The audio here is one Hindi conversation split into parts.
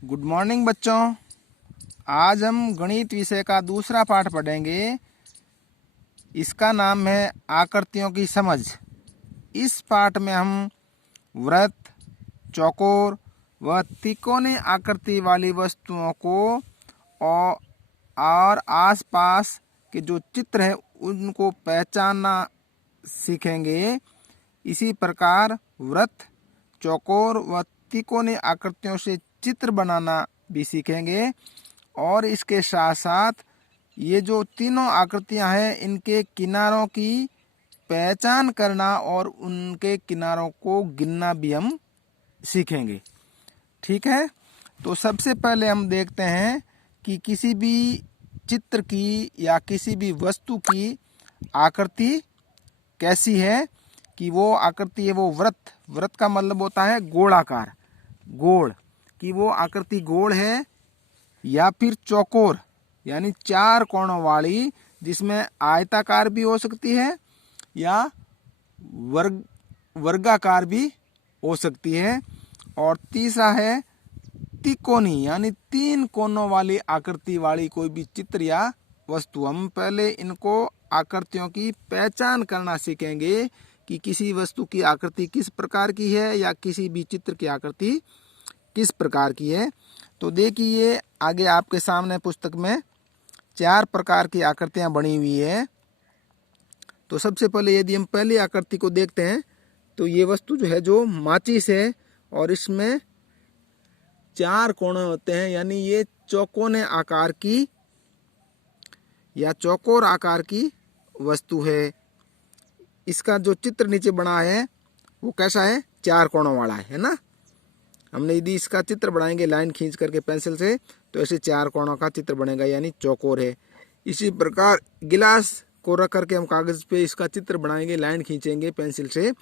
गुड मॉर्निंग बच्चों। आज हम गणित विषय का दूसरा पाठ पढ़ेंगे। इसका नाम है आकृतियों की समझ। इस पाठ में हम वृत्त, चौकोर व त्रिकोणीय आकृति वाली वस्तुओं को और आसपास के जो चित्र है उनको पहचानना सीखेंगे। इसी प्रकार वृत्त, चौकोर व त्रिकोणीय आकृतियों से चित्र बनाना भी सीखेंगे। और इसके साथ साथ ये जो तीनों आकृतियां हैं इनके किनारों की पहचान करना और उनके किनारों को गिनना भी हम सीखेंगे। ठीक है, तो सबसे पहले हम देखते हैं कि किसी भी चित्र की या किसी भी वस्तु की आकृति कैसी है। कि वो आकृति है वो वृत्त का मतलब होता है गोलाकार, गोल, कि वो आकृति गोल है या फिर चौकोर यानी चार कोणों वाली, जिसमें आयताकार भी हो सकती है या वर्गाकार भी हो सकती है। और तीसरा है त्रिकोणीय यानी तीन कोनों वाली आकृति वाली कोई भी चित्र या वस्तु। हम पहले इनको आकृतियों की पहचान करना सीखेंगे कि किसी वस्तु की आकृति किस प्रकार की है या किसी भी चित्र की आकृति किस प्रकार की है। तो देखिए आगे आपके सामने पुस्तक में चार प्रकार की आकृतियां बनी हुई है। तो सबसे पहले यदि हम पहली आकृति को देखते हैं तो ये वस्तु जो है जो माचिस है और इसमें चार कोने होते हैं, यानी ये चौकोने आकार की या चौकोर आकार की वस्तु है। इसका जो चित्र नीचे बना है वो कैसा है, चार कोणों वाला है ना। हमने यदि इसका चित्र बनाएंगे लाइन खींच करके पेंसिल से तो ऐसे चार कोणों का चित्र बनेगा यानी चौकोर है। इसी प्रकार गिलास को रख करके हम कागज पे इसका चित्र बनाएंगे, लाइन खींचेंगे पेंसिल से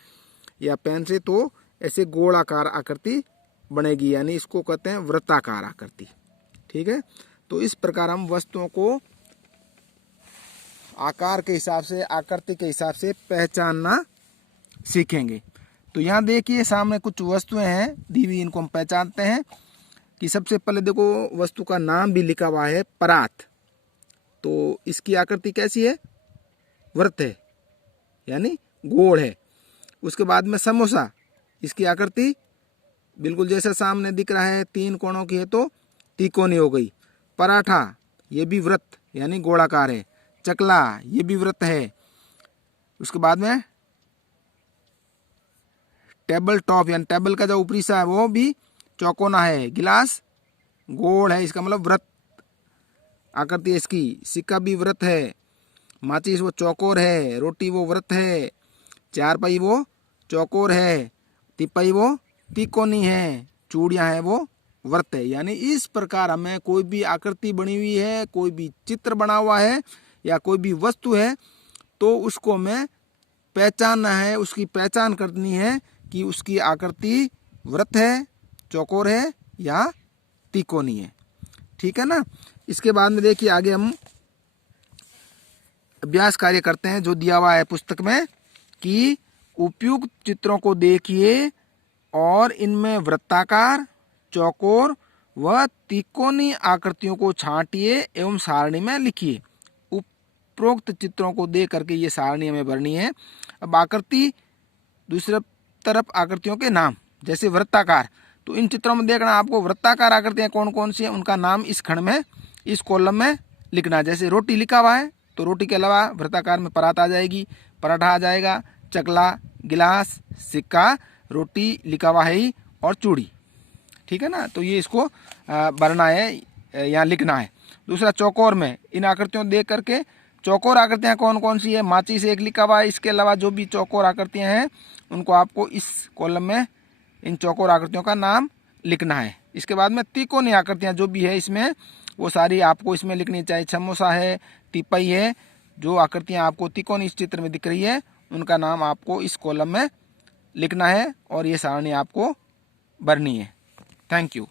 या पेन से, तो ऐसे गोलाकार आकृति बनेगी, यानी इसको कहते हैं वृत्ताकार आकृति। ठीक है, तो इस प्रकार हम वस्तुओं को आकार के हिसाब से, आकृति के हिसाब से पहचानना सीखेंगे। तो यहाँ देखिए सामने कुछ वस्तुएं हैं दी हुई, इनको हम पहचानते हैं। कि सबसे पहले देखो वस्तु का नाम भी लिखा हुआ है परात। तो इसकी आकृति कैसी है, वृत्त है यानी गोल है। उसके बाद में समोसा, इसकी आकृति बिल्कुल जैसा सामने दिख रहा है तीन कोणों की है तो त्रिकोणीय हो गई। पराठा ये भी वृत्त यानी गोलाकार है। चकला ये भी वृत्त है। उसके बाद में टेबल टॉप यानी टेबल का जो ऊपरी हिस्सा है वो भी चौकोना है। गिलास गोल है, इसका मतलब वृत्त आकृति है इसकी। सिक्का भी वृत्त है। माचिस वो चौकोर है। रोटी वो वृत्त है। चारपाई वो चौकोर है। तिपाई वो त्रिकोणी है। चूड़ियां है वो वृत्त है। यानी इस प्रकार हमें कोई भी आकृति बनी हुई है, कोई भी चित्र बना हुआ है या कोई भी वस्तु है तो उसको हमें पहचानना है, उसकी पहचान करनी है कि उसकी आकृति वृत्त है, चौकोर है या त्रिकोणीय है। ठीक है ना। इसके बाद में देखिए आगे हम अभ्यास कार्य करते हैं जो दिया हुआ है पुस्तक में। कि उपयुक्त चित्रों को देखिए और इनमें वृत्ताकार, चौकोर व त्रिकोणीय आकृतियों को छांटिए एवं सारणी में लिखिए। उपरोक्त चित्रों को देख करके ये सारणी हमें भरनी है। अब आकृति, दूसरी तरफ आकृतियों के नाम, जैसे वृत्ताकार, तो इन चित्रों में देखना आपको वृत्ताकार आकृतियां कौन कौन सी हैं उनका नाम इस खंड में, इस कॉलम में लिखना। जैसे रोटी लिखा हुआ है तो रोटी के अलावा वृत्ताकार में परात आ जाएगी, पराठा आ जाएगा, चकला, गिलास, सिक्का, रोटी लिखा हुआ है ही, और चूड़ी। ठीक है ना। तो ये इसको भरना है, यहाँ लिखना है। दूसरा चौकोर में इन आकृतियों देख करके चौकोर आकृतियां कौन कौन सी है, माचिस एक लिखा हुआ है। इसके अलावा जो भी चौकोर आकृतियां हैं उनको आपको इस कॉलम में इन चौकोर आकृतियों का नाम लिखना है। इसके बाद में त्रिकोणीय आकृतियां जो भी है इसमें वो सारी आपको इसमें लिखनी चाहिए। समोसा है, टिपई है, जो आकृतियां आपको त्रिकोणीय इस चित्र में दिख रही है उनका नाम आपको इस कॉलम में लिखना है और ये सारणी आपको भरनी है। Thank you.